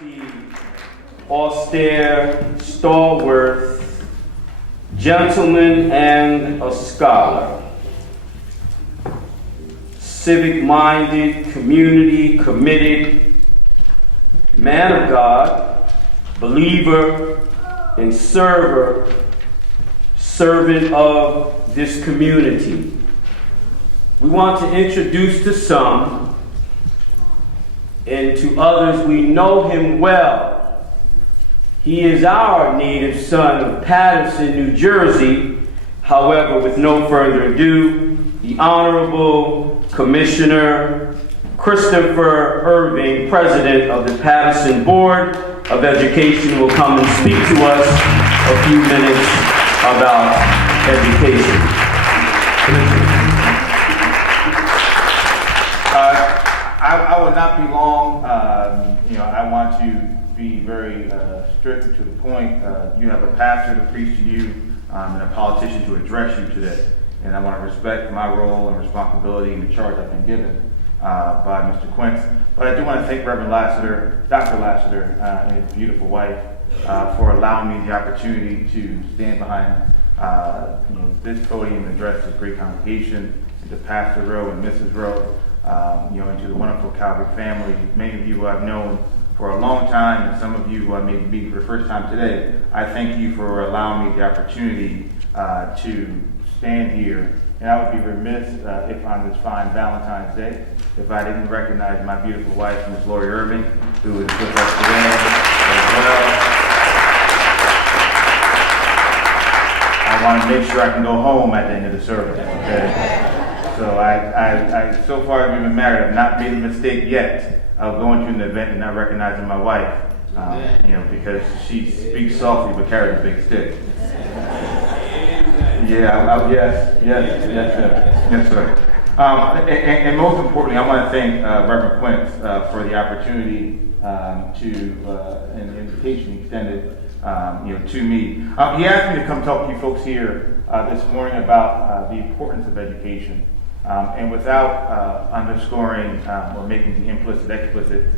The austere, stalwart, gentleman, and a scholar. Civic-minded, community-committed, man of God, believer and servant of this community. We want to introduce to some, and to others we know him well. He is our native son of Paterson, New Jersey. However, with no further ado, the Honorable Commissioner Christopher Irving, President of the Paterson Board of Education, will come and speak to us a few minutes about education. I will not be long. I want to be very strict to the point. You have a pastor to preach to you and a politician to address you today. And I want to respect my role and responsibility and the charge I've been given by Mr. Quince. But I do want to thank Reverend Lassiter, Dr. Lassiter, and his beautiful wife for allowing me the opportunity to stand behind this podium and address this great congregation, and to Pastor Rowe and Mrs. Rowe. And to the wonderful Calvary family, many of you who I've known for a long time, and some of you who I may meet for the first time today, I thank you for allowing me the opportunity to stand here. And I would be remiss if on this fine Valentine's Day, if I didn't recognize my beautiful wife, Ms. Lori Irving, who is with us today as well. I want to make sure I can go home at the end of the service, okay? So I so far I've been married. I've not made a mistake yet of going to an event and not recognizing my wife, because she speaks softly but carries a big stick. Yes, sir. And most importantly, I want to thank Reverend Quince for the opportunity and the invitation extended, to me. He asked me to come talk to you folks here this morning about the importance of education. And without underscoring or making the implicit explicit,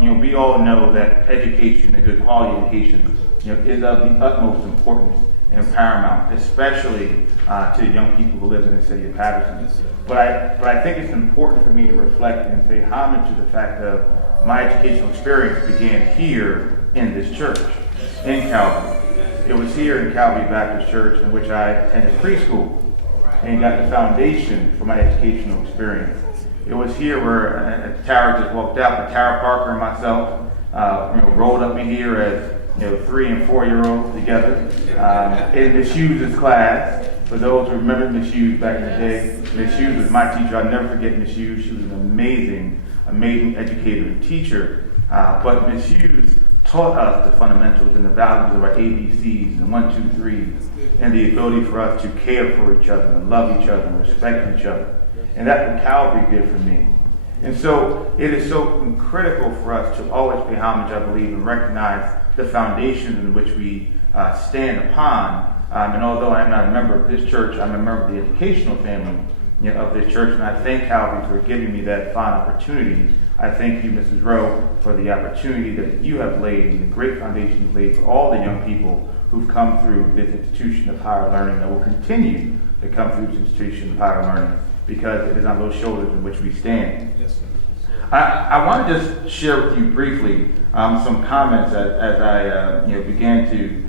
we all know that education, a good quality education, is of the utmost importance and paramount, especially to the young people who live in the city of Paterson. But I think it's important for me to reflect and pay homage to the fact that my educational experience began here in this church, in Calvary. It was here in Calvary Baptist Church in which I attended preschool and got the foundation for my educational experience. It was here where Tara just walked out, but Tara Parker and myself rolled up in here as 3 and 4 year olds together in Ms. Hughes' class. For those who remember Ms. Hughes back in the day, Ms. Hughes was my teacher. I'll never forget Ms. Hughes. She was an amazing educator and teacher. But Ms. Hughes taught us the fundamentals and the values of our ABCs and 1, 2, 3s, and the ability for us to care for each other and love each other and respect each other. And that's what Calvary did for me. And so it is so critical for us to always pay homage, I believe, and recognize the foundation in which we stand upon. And although I'm not a member of this church, I'm a member of the educational family of this church, and I thank Calvary for giving me that fine opportunity. I thank you, Mrs. Rowe, for the opportunity that you have laid and the great foundation you've laid for all the young people who've come through this institution of higher learning that will continue to come through this institution of higher learning, because it is on those shoulders in which we stand. Yes, sir. I want to just share with you briefly some comments as I began to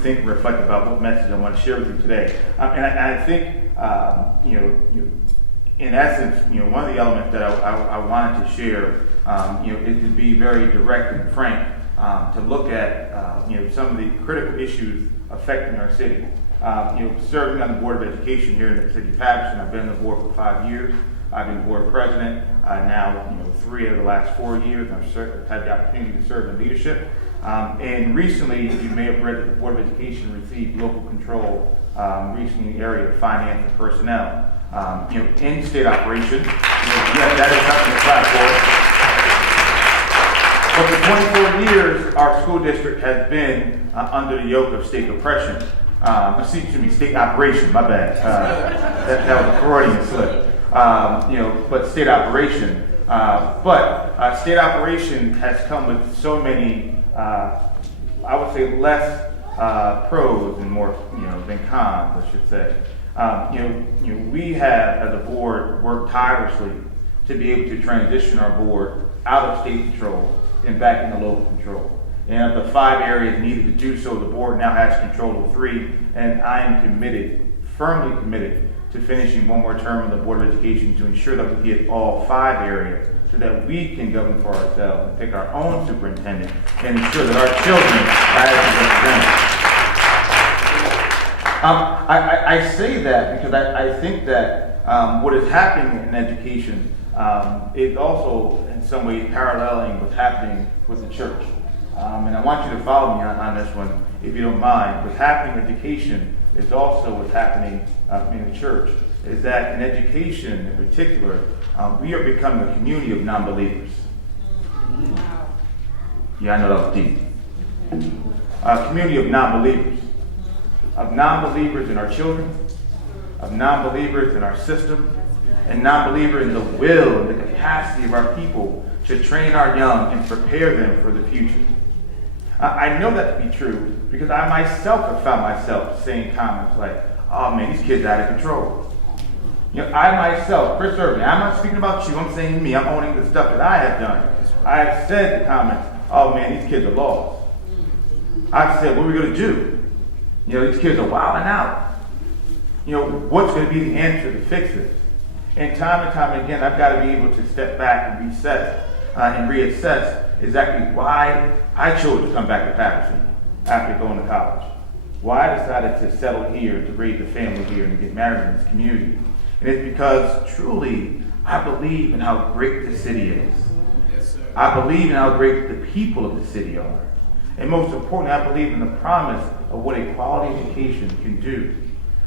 think and reflect about what message I want to share with you today. And I think in essence, one of the elements that I wanted to share, is to be very direct and frank, to look at, some of the critical issues affecting our city. Serving on the Board of Education here in the city of Paterson, I've been on the board for 5 years. I've been board president now, 3 of the last 4 years. I've had the opportunity to serve in leadership. And recently, you may have read that the Board of Education received local control recently in the area of finance and personnel. In state operation, that is something to try for. But for 24 years, our school district has been under the yoke of state oppression. State operation, my bad. That was a Freudian slip. But state operation. But state operation has come with so many, I would say, less pros and more, than cons, I should say. We have, as a board, worked tirelessly to be able to transition our board out of state control and back into local control. And of the 5 areas needed to do so, the board now has control of 3, and I am committed, firmly committed, to finishing one more term on the Board of Education to ensure that we get all 5 areas so that we can govern for ourselves and pick our own superintendent and ensure that our children are represented. I say that because I think that what is happening in education is also in some ways paralleling what's happening with the church. And I want you to follow me on this one, if you don't mind. What's happening in education is also what's happening in the church, is that in education in particular, we are becoming a community of non-believers. Yeah, I know that was deep. A community of non-believers. Of non-believers in our children, of non-believers in our system, and non-believers in the will and the capacity of our people to train our young and prepare them for the future. I know that to be true because I myself have found myself saying comments like, "Oh man, these kids are out of control." I myself, Chris Irving, I'm not speaking about you, I'm saying me, I'm owning the stuff that I have done. I have said the comments, "Oh man, these kids are lost." I've said, "What are we going to do? These kids are wilding out. What's going to be the answer to fix this?" And time again, I've got to be able to step back and reassess exactly why I chose to come back to Patterson after going to college. Why I decided to settle here, to raise a family here, and get married in this community. And it's because truly I believe in how great this city is. Yes, sir. I believe in how great the people of the city are. And most importantly, I believe in the promise of what a quality education can do.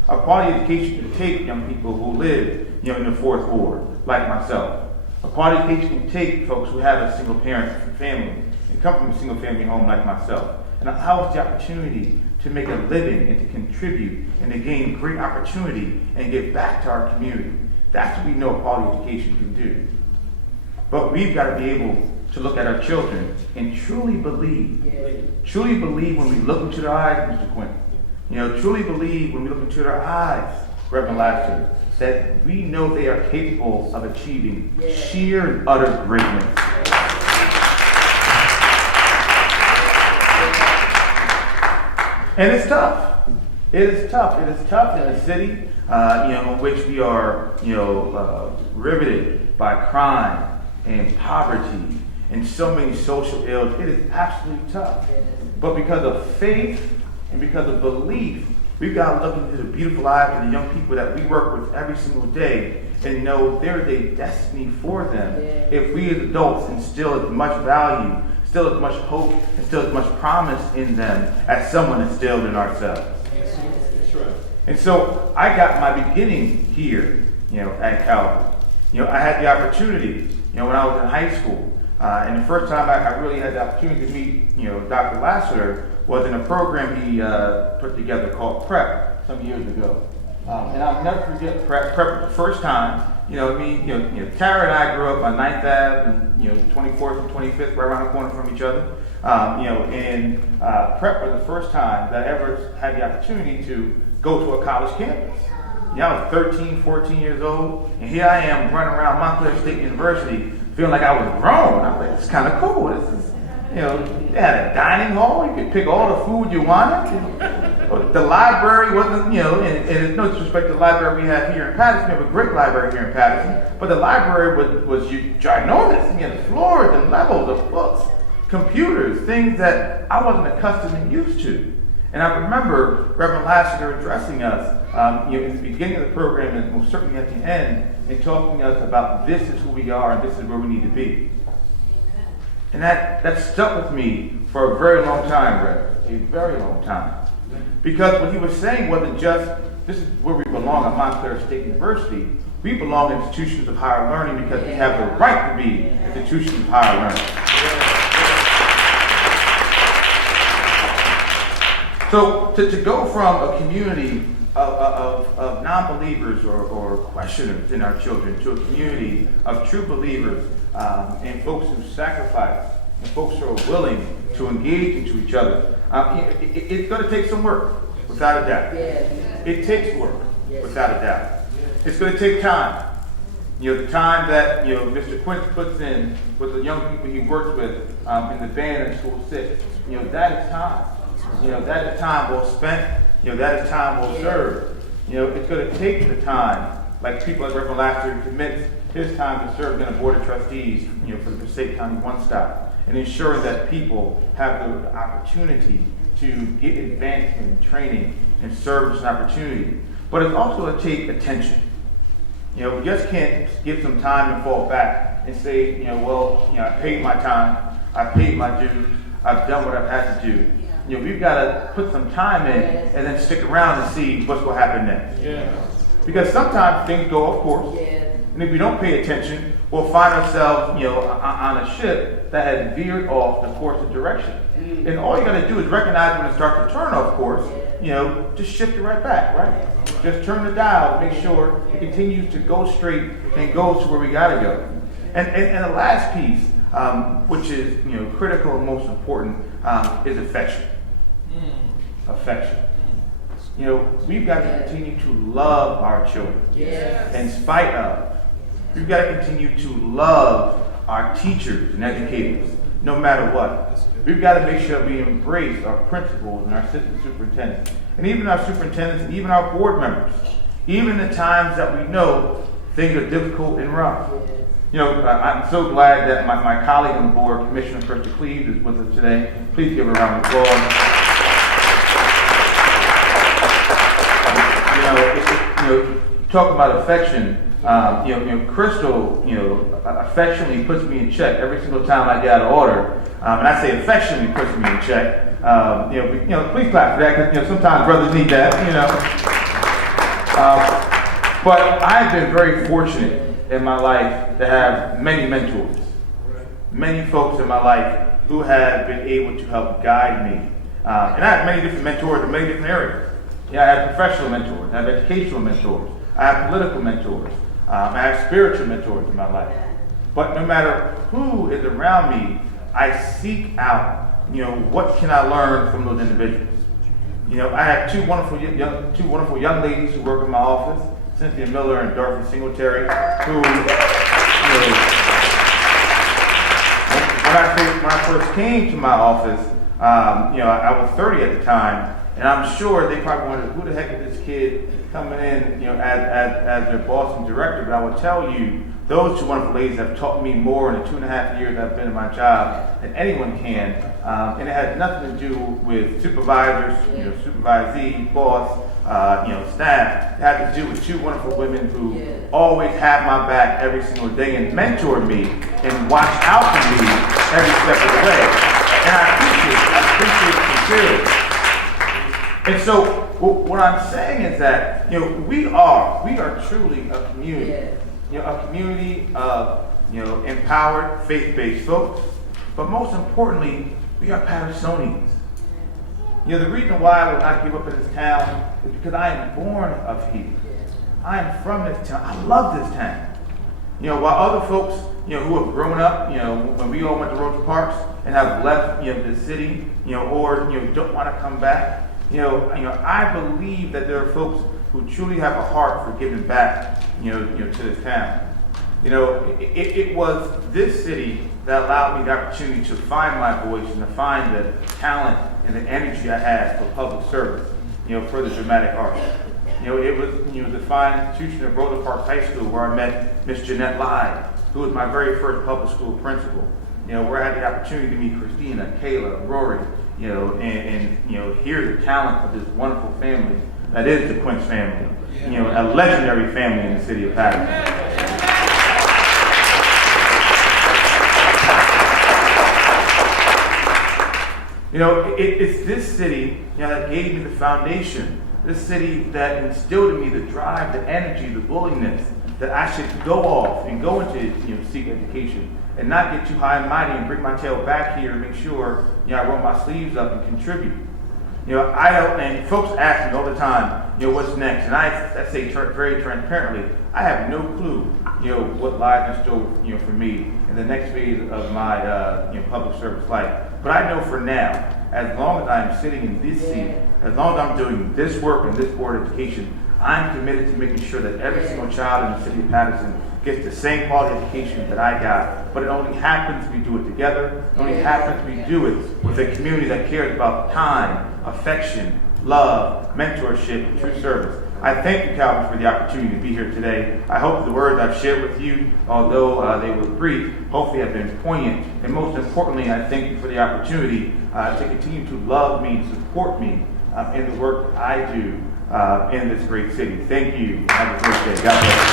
A quality education can take young people who live, in the 4th Ward, like myself. A quality education can take folks who have a single parent family and come from a single family home like myself, and allow us the opportunity to make a living and to contribute and to gain great opportunity and give back to our community. That's what we know a quality education can do. But we've got to be able to look at our children and truly believe when we look into their eyes, Mr. Quinn. Truly believe when we look into their eyes, Reverend Laster, that we know they are capable of achieving sheer and utter greatness. And it's tough. It is tough. It is tough in a city, in which we are, riveted by crime and poverty and so many social ills. It is absolutely tough. But because of faith and because of belief, we've got to look into the beautiful eyes of the young people that we work with every single day and know there is a destiny for them if we as adults instill as much value, still as much hope, and still as much promise in them as someone instilled in ourselves. That's right. And so I got my beginning here, at Calvary. I had the opportunity, when I was in high school, and the first time I really had the opportunity to meet, Dr. Lassiter was in a program he put together called PrEP some years ago. And I'll never forget PrEP was the first time, Tara and I grew up on 9th Ave and, 24th and 25th, right around the corner from each other. And PrEP was the first time that I ever had the opportunity to go to a college campus. I was 13, 14 years old, and here I am running around Montclair State University feeling like I was grown. I was like, it's kind of cool. This is, they had a dining hall. You could pick all the food you wanted. The library wasn't, and it's no disrespect to the library we have here in Patterson. We have a great library here in Patterson, but the library was ginormous. The floors and levels of books, computers, things that I wasn't accustomed and used to. And I remember Reverend Lassiter addressing us, in the beginning of the program and most certainly at the end, and talking to us about this is who we are and this is where we need to be. And that stuck with me for a very long time, Reverend, a very long time. Because what he was saying wasn't just, this is where we belong at Montclair State University. We belong in institutions of higher learning because we have the right to be institutions of higher learning. So to go from a community of non-believers or questioners in our children to a community of true believers and folks who sacrifice, and folks who are willing to engage into each other. It's going to take some work, without a doubt. It takes work, without a doubt. It's going to take time. The time that, Mr. Quince puts in with the young people he works with in the band in School 6, that is time. That is time well spent. That is time well served. It's going to take the time, like people like Reverend Laster commits his time to serve in a board of trustees, for the Passaic County One Stop, and ensuring that people have the opportunity to get advancement and training and service and opportunity. But it's also going to take attention. We just can't give some time and fall back and say, I paid my time, I paid my dues, I've done what I've had to do. We've got to put some time in and then stick around and see what's going to happen next. Because sometimes things go off course, and if we don't pay attention, we'll find ourselves, on a ship that has veered off the course and direction. And all you got to do is recognize when it starts to turn off course, just shift it right back, right? Just turn the dial to make sure it continues to go straight and goes to where we got to go. And the last piece, which is critical and most important, is affection. Affection. We've got to continue to love our children in spite of. We've got to continue to love our teachers and educators, no matter what. We've got to make sure we embrace our principals and our assistant superintendents, and even our superintendents and even our board members, even the times that we know things are difficult and rough. I'm so glad that my colleague on the board, Commissioner Krista Cleaves, is with us today. Please give her a round of applause. Talk about affection. Crystal, affectionately puts me in check every single time I get out of order. And I say affectionately puts me in check. Please clap for that, because sometimes brothers need that. But I've been very fortunate in my life to have many mentors, many folks in my life who have been able to help guide me. And I have many different mentors in many different areas. I have professional mentors, I have educational mentors, I have political mentors, I have spiritual mentors in my life. But no matter who is around me, I seek out, what can I learn from those individuals? I have two wonderful young ladies who work in my office, Cynthia Miller and Dorothy Singletary, who, when I first came to my office, I was 30 at the time, and I'm sure they probably wondered, who the heck is this kid coming in, as their boss and director? But I will tell you, those two wonderful ladies have taught me more in the 2.5 years I've been in my job than anyone can. And it has nothing to do with supervisors, supervisee, boss, staff. It has to do with two wonderful women who always have my back every single day and mentor me and watch out for me every step of the way. And I appreciate it sincerely. And so what I'm saying is that, we are truly a community. A community of, empowered, faith-based folks. But most importantly, we are Pattersonians. The reason why I will not give up in this town is because I am born of here. I am from this town. I love this town. While other folks, who have grown up, when we all went to Rosa Parks and have left, the city, or, don't want to come back, I believe that there are folks who truly have a heart for giving back, to this town. It was this city that allowed me the opportunity to find my voice and to find the talent and the energy I had for public service, for the dramatic arts. It was, the fine institution of Rosa Parks High School where I met Miss Jeanette Lyde, who was my very first public school principal. Where I had the opportunity to meet Christina, Kayla, Rory, and hear the talent of this wonderful family that is the Quince family, a legendary family in the city of Patterson. It's this city that gave me the foundation, this city that instilled in me the drive, the energy, the willingness that I should go off and go into seek education and not get too high and mighty and bring my tail back here and make sure I roll my sleeves up and contribute. And folks ask me all the time, what's next? And I say very transparently, I have no clue, what lies in store, for me. And in the next phase of my public service life. But I know for now, as long as I'm sitting in this seat, as long as I'm doing this work in this Board of Education, I'm committed to making sure that every single child in the city of Patterson gets the same quality education that I got. But it only happens we do it together. It only happens we do it with a community that cares about time, affection, love, mentorship, and true service. I thank you, Calvary, for the opportunity to be here today. I hope the words I've shared with you, although they were brief, hopefully have been poignant. And most importantly, I thank you for the opportunity to continue to love me and support me in the work I do in this great city. Thank you. Have a great day. God bless you.